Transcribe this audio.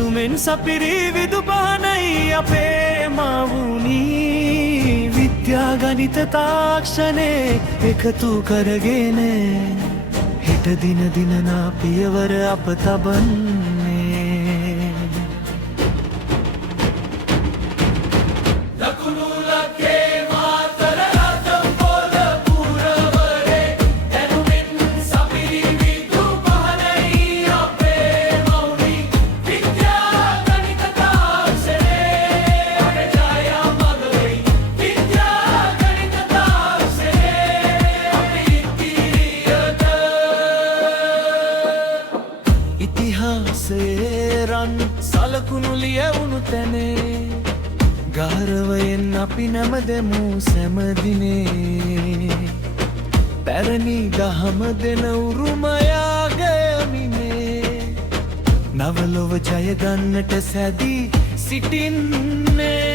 දැනුමෙන් සපිරි විදුපහනයි අපේ මවුනි විද්‍යා ගණිත තාක්ෂණේ එකතු කරගෙන හෙට දින දිනනා පියවර අප තබන්නේ දකුණු ලක්කේ මාතර රටම් පොළ පුරවරේ දැනුමෙන් සපිරි විදුපහනයි අපේ මවුනි විද්‍යා ගණිත තාක්ෂණේ අපේ ජය මගලයි විද්‍යා ගණිත තාක්ෂණේ අපේ ඉතිරියට ඉතිහාසයේ රන් සලකුණු ලියවුණු තැනේ ගාරවයෙන් අපි නැමදෙමු සැමදිනේ පැරණි දහම දෙන උරුමයාගයමිනේ නවලොව ජය ගන්නට සැදී සිටින්නේ